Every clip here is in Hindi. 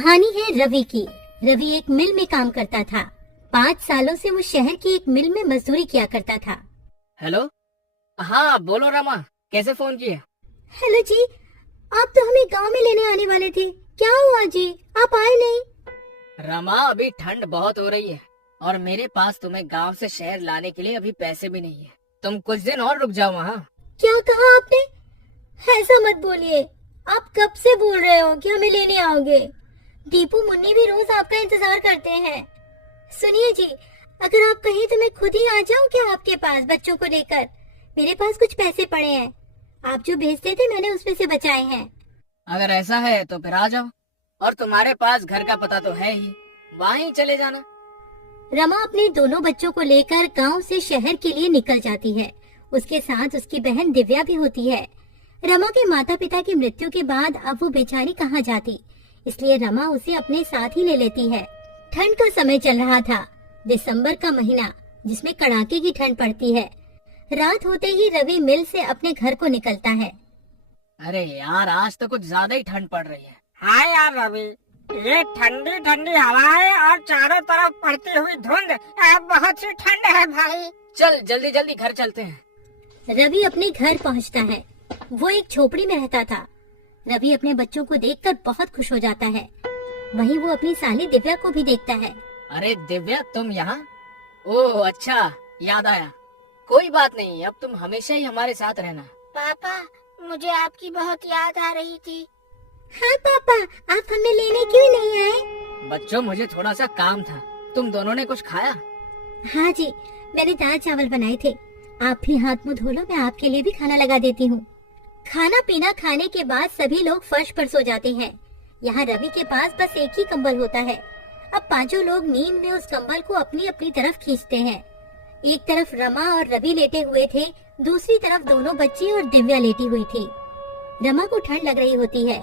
कहानी है रवि की। रवि एक मिल में काम करता था। 5 सालों से वो शहर की एक मिल में मजदूरी किया करता था। हेलो। हाँ बोलो रमा, कैसे फोन किए? हेलो जी, आप तो हमें गांव में लेने आने वाले थे, क्या हुआ जी, आप आए नहीं? रमा, अभी ठंड बहुत हो रही है और मेरे पास तुम्हें गांव से शहर लाने के लिए अभी पैसे भी नहीं है। तुम कुछ दिन और रुक जाओ वहाँ। क्या कहा आपने? ऐसा मत बोलिए, आप कब से बोल रहे हो कि हमें लेने आओगे? दीपू मुन्नी भी रोज आपका इंतजार करते हैं। सुनिए जी, अगर आप कहें तो मैं खुद ही आ जाऊं क्या आपके पास बच्चों को लेकर? मेरे पास कुछ पैसे पड़े हैं, आप जो भेजते थे मैंने उसमें से बचाए हैं। अगर ऐसा है तो फिर आ जाओ, और तुम्हारे पास घर का पता तो है ही, वहाँ ही चले जाना। रमा अपने दोनों बच्चों को लेकर गांव से शहर के लिए निकल जाती है। उसके साथ उसकी बहन दिव्या भी होती है। रमा के माता पिता की मृत्यु के बाद अब वो बेचारी कहाँ जाती, इसलिए रमा उसे अपने साथ ही ले लेती है। ठंड का समय चल रहा था, दिसंबर का महीना, जिसमें कड़ाके की ठंड पड़ती है। रात होते ही रवि मिल से अपने घर को निकलता है। अरे यार, आज तो कुछ ज्यादा ही ठंड पड़ रही है। हाँ यार रवि, ये ठंडी ठंडी हवाएं और चारों तरफ पड़ती हुई धुंध, बहुत सी ठंड है भाई। चल जल्दी जल्दी घर चलते हैं। रवि अपने घर पहुंचता है। वो एक झोपड़ी में रहता था। रवि अपने बच्चों को देखकर बहुत खुश हो जाता है। वहीं वो अपनी साली दिव्या को भी देखता है। अरे दिव्या, तुम यहाँ? ओह अच्छा, याद आया। कोई बात नहीं, अब तुम हमेशा ही हमारे साथ रहना। पापा, मुझे आपकी बहुत याद आ रही थी। हाँ पापा, आप हमें लेने क्यों नहीं आए? बच्चों, मुझे थोड़ा सा काम था। तुम दोनों ने कुछ खाया? हाँ जी, मैंने दाल चावल बनाए थे। आप भी हाथ मुंह धो लो, मैं आपके लिए भी खाना लगा देती हूँ। खाना पीना खाने के बाद सभी लोग फर्श पर सो जाते हैं। यहाँ रवि के पास बस एक ही कंबल होता है। अब पांचों लोग नींद में उस कंबल को अपनी अपनी तरफ खींचते हैं। एक तरफ रमा और रवि लेटे हुए थे, दूसरी तरफ दोनों बच्ची और दिव्या लेटी हुई थी। रमा को ठंड लग रही होती है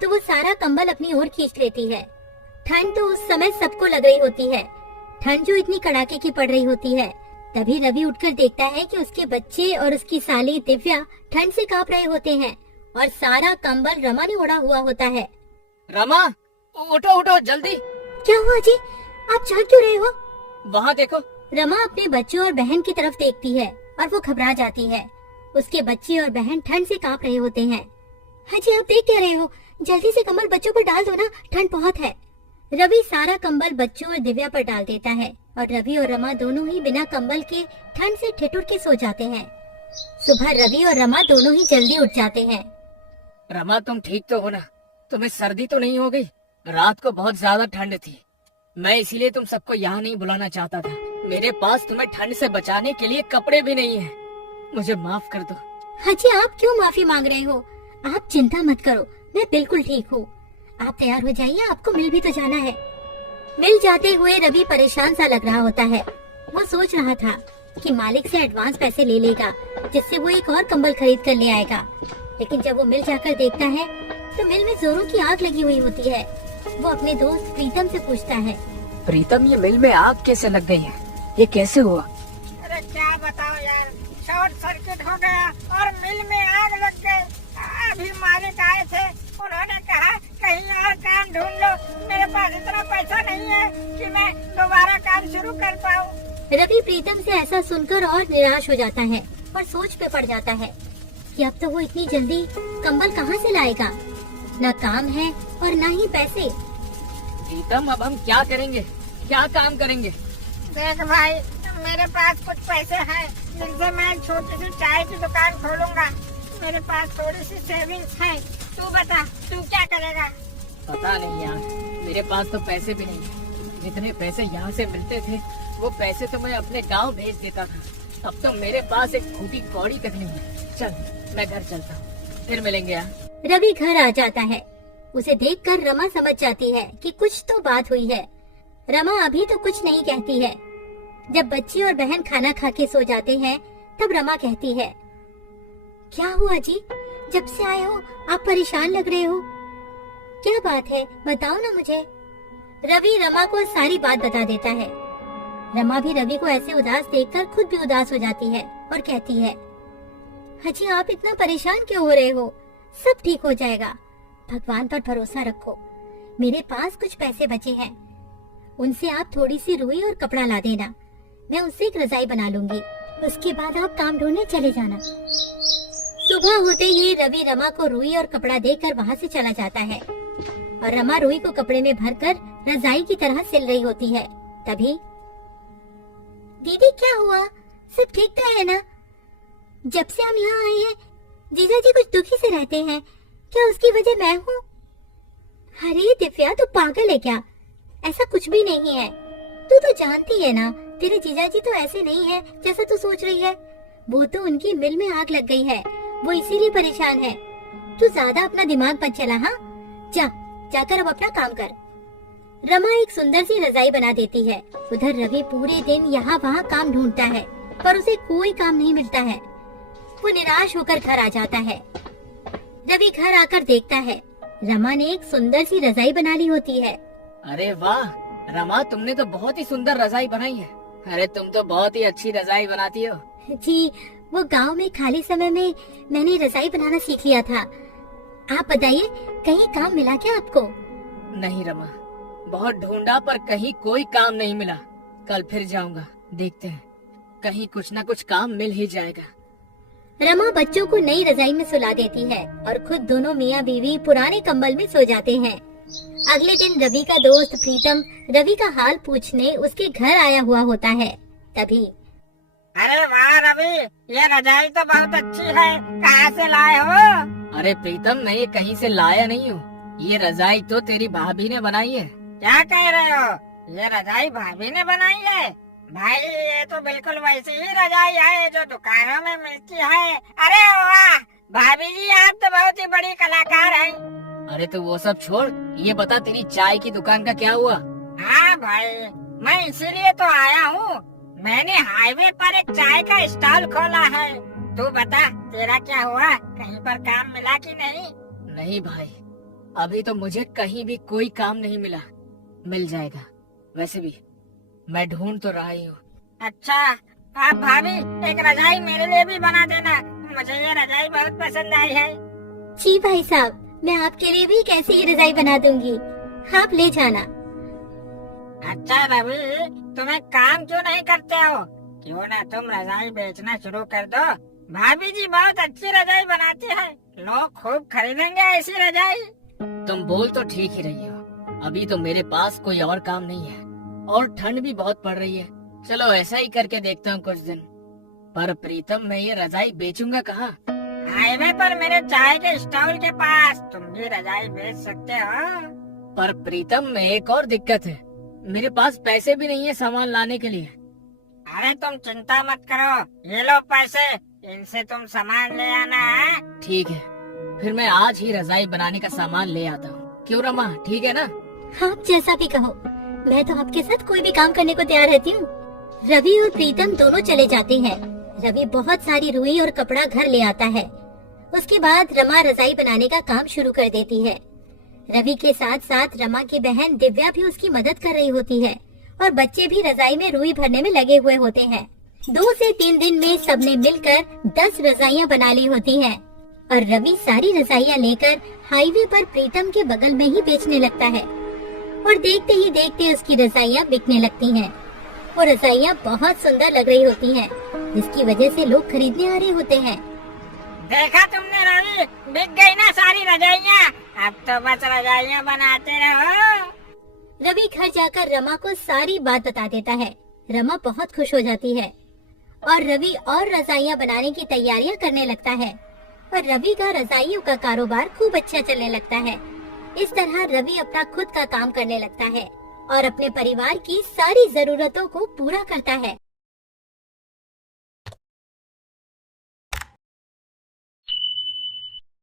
तो वो सारा कंबल अपनी ओर खींच लेती है। ठंड तो उस समय सबको लग रही होती है, ठंड जो इतनी कड़ाके की पड़ रही होती है। तभी रवि उठकर देखता है कि उसके बच्चे और उसकी साली दिव्या ठंड से कांप रहे होते हैं और सारा कंबल रमा ने ओढ़ा हुआ होता है। रमा, उठो उठो जल्दी। क्या हुआ जी, आप जाग क्यों रहे हो? वहाँ देखो। रमा अपने बच्चों और बहन की तरफ देखती है और वो घबरा जाती है। उसके बच्चे और बहन ठंड से कांप रहे होते हैं। हाँ जी, आप देख क्या रहे हो? जल्दी से कंबल बच्चों पर डाल दो ना, ठंड बहुत है। रवि सारा कंबल बच्चों और दिव्या पर डाल देता है और रवि और रमा दोनों ही बिना कंबल के ठंड से ठिठुर के सो जाते हैं। सुबह रवि और रमा दोनों ही जल्दी उठ जाते हैं। रमा, तुम ठीक तो हो ना? तुम्हें सर्दी तो नहीं हो गई? रात को बहुत ज्यादा ठंड थी, मैं इसीलिए तुम सबको यहाँ नहीं बुलाना चाहता था। मेरे पास तुम्हें ठंड से बचाने के लिए कपड़े भी नहीं है, मुझे माफ कर दो। हाँ जी, आप क्यों माफी मांग रहे हो? आप चिंता मत करो, मैं बिल्कुल ठीक हूँ। आप तैयार हो जाइए, आपको मिल भी तो जाना है। मिल जाते हुए रवि परेशान सा लग रहा होता है। वो सोच रहा था कि मालिक से एडवांस पैसे ले लेगा, जिससे वो एक और कंबल खरीद कर ले आएगा। लेकिन जब वो मिल जाकर देखता है तो मिल में जोरों की आग लगी हुई होती है। वो अपने दोस्त प्रीतम से पूछता है, प्रीतम, ये मिल में आग कैसे लग गई है? ये कैसे हुआ? अरे क्या बताओ यार, शॉर्ट सर्किट हो गया और मिल में आग लग गई। अभी मालिक आए थे, उन्होंने कहा कहीं और काम ढूंढ लो। मेरे पास इतना पैसा नहीं है कि मैं दोबारा काम शुरू कर पाऊँ। रवि प्रीतम से ऐसा सुनकर और निराश हो जाता है और सोच पे पड़ जाता है कि अब तो वो इतनी जल्दी कंबल कहाँ से लाएगा। न काम है और न ही पैसे। प्रीतम, अब हम क्या करेंगे, क्या काम करेंगे? देख भाई, मेरे पास कुछ पैसे हैं जिनसे मैं एक छोटी सी चाय की दुकान खोलूंगा। मेरे पास थोड़ी सी सेविंग्स है। तू बता, तू क्या करेगा? पता नहीं यार, मेरे पास तो पैसे भी नहीं है। जितने पैसे यहाँ से मिलते थे वो पैसे तो मैं अपने गांव भेज देता था। अब तो मेरे पास एक फूटी कौड़ी तक नहीं है। चल, मैं घर चलता हूँ, फिर मिलेंगे यार। रवि घर आ जाता है। उसे देखकर रमा समझ जाती है कि कुछ तो बात हुई है। रमा अभी तो कुछ नहीं कहती है। जब बच्ची और बहन खाना खा के सो जाते हैं तब रमा कहती है, क्या हुआ जी, जब से आए हो आप परेशान लग रहे हो, क्या बात है, बताओ ना मुझे। रवि रमा को सारी बात बता देता है। रमा भी रवि को ऐसे उदास देखकर खुद भी उदास हो जाती है और कहती है, हाजी आप इतना परेशान क्यों हो रहे हो, सब ठीक हो जाएगा, भगवान पर भरोसा रखो। मेरे पास कुछ पैसे बचे हैं, उनसे आप थोड़ी सी रुई और कपड़ा ला देना। मैं उससे एक रजाई बना लूंगी। उसके बाद आप काम ढूंढने चले जाना। सुबह होते ही रवि रमा को रुई और कपड़ा देकर वहाँ से चला जाता है और रमा रुई को कपड़े में भरकर रजाई की तरह सिल रही होती है। तभी दीदी क्या हुआ, सब ठीक तो है ना? जब से हम यहाँ आए हैं जीजा जी कुछ दुखी से रहते हैं, क्या उसकी वजह मैं हूँ? अरे दिव्या तू पागल है क्या? ऐसा कुछ भी नहीं है। तू तो जानती है ना तेरे जीजा जी तो ऐसे नहीं है जैसा तू सोच रही है। वो तो उनकी मिल में आग लग गई है, वो इसीलिए परेशान है। तू ज्यादा अपना दिमाग मत चला। हाँ जाकर अब अपना काम कर। रमा एक सुंदर सी रजाई बना देती है। उधर रवि पूरे दिन यहाँ वहाँ काम ढूंढता है पर उसे कोई काम नहीं मिलता है। वो निराश होकर घर आ जाता है। रवि घर आकर देखता है रमा ने एक सुंदर सी रजाई बना ली होती है। अरे वाह रमा, तुमने तो बहुत ही सुंदर रजाई बनाई है। अरे तुम तो बहुत ही अच्छी रजाई बनाती हो। जी वो गांव में खाली समय में मैंने रजाई बनाना सीख लिया था। आप बताइए कहीं काम मिला क्या आपको? नहीं रमा, बहुत ढूंढा पर कहीं कोई काम नहीं मिला। कल फिर जाऊंगा, देखते हैं कहीं कुछ न कुछ काम मिल ही जाएगा। रमा बच्चों को नई रजाई में सुला देती है और खुद दोनों मियाँ बीवी पुराने कंबल में सो जाते हैं। अगले दिन रवि का दोस्त प्रीतम रवि का हाल पूछने उसके घर आया हुआ होता है। तभी अरे वाह रवि, ये रजाई तो बहुत अच्छी है, कहाँ से लाए हो? अरे प्रीतम, मैं ये कहीं से लाया नहीं हूँ। ये रजाई तो तेरी भाभी ने बनाई है। क्या कह रहे हो? ये रजाई भाभी ने बनाई है? भाई ये तो बिल्कुल वैसी ही रजाई है जो दुकानों में मिलती है। अरे वाह भाभी जी, आप तो बहुत ही बड़ी कलाकार हैं। अरे तो वो सब छोड़, ये बता तेरी चाय की दुकान का क्या हुआ? हाँ भाई, मैं इसीलिए तो आया हूँ। मैंने हाईवे पर एक चाय का स्टॉल खोला है। तू बता तेरा क्या हुआ, कहीं पर काम मिला कि नहीं? नहीं भाई, अभी तो मुझे कहीं भी कोई काम नहीं मिला। मिल जाएगा, वैसे भी मैं ढूंढ तो रहा ही हूँ। अच्छा, आप भाभी एक रजाई मेरे लिए भी बना देना, मुझे ये रजाई बहुत पसंद आई है। जी भाई साहब, मैं आपके लिए भी एक ऐसी ही रजाई बना दूंगी, आप ले जाना। अच्छा रवि, तुम एक काम क्यों नहीं करते हो? क्यों ना तुम रजाई बेचना शुरू कर दो। भाभी जी बहुत अच्छी रजाई बनाती है, लोग खूब खरीदेंगे ऐसी रजाई। तुम बोल तो ठीक ही रही हो, अभी तो मेरे पास कोई और काम नहीं है और ठंड भी बहुत पड़ रही है। चलो ऐसा ही करके देखता हूँ कुछ दिन। पर प्रीतम, मैं ये रजाई बेचूंगा कहाँ? हाईवे पर मेरे चाय के स्टॉल के पास तुम भी रजाई बेच सकते हो। पर प्रीतम, में एक और दिक्कत है, मेरे पास पैसे भी नहीं है सामान लाने के लिए। अरे तुम चिंता मत करो, ये लो पैसे, इनसे तुम सामान ले आना है। ठीक है, फिर मैं आज ही रजाई बनाने का सामान ले आता हूँ। क्यों रमा, ठीक है ना? आप जैसा भी कहो, मैं तो आपके साथ कोई भी काम करने को तैयार रहती हूँ। रवि और प्रीतम दोनों चले जाते हैं। रवि बहुत सारी रुई और कपड़ा घर ले आता है। उसके बाद रमा रजाई बनाने का काम शुरू कर देती है। रवि के साथ साथ रमा की बहन दिव्या भी उसकी मदद कर रही होती है और बच्चे भी रजाई में रुई भरने में लगे हुए होते हैं। 2 से 3 दिन में सबने मिलकर 10 रजाइयाँ बना ली होती हैं और रवि सारी रजाइयाँ लेकर हाईवे पर प्रीतम के बगल में ही बेचने लगता है और देखते ही देखते उसकी रजाइयाँ बिकने लगती हैं। वो रजाइयाँ बहुत सुंदर लग रही होती हैं, जिसकी वजह से लोग खरीदने आ रहे होते हैं। देखा तुमने रवि, बिक गई ना सारी रजाइयाँ। अब तो बस रजाइयाँ बनाते रहो। रवि घर जाकर रमा को सारी बात बता देता है। रमा बहुत खुश हो जाती है और रवि और रजाइयाँ बनाने की तैयारियां करने लगता है और रवि का रजाइयों का कारोबार खूब अच्छा चलने लगता है। इस तरह रवि अपना खुद का काम करने लगता है और अपने परिवार की सारी जरूरतों को पूरा करता है।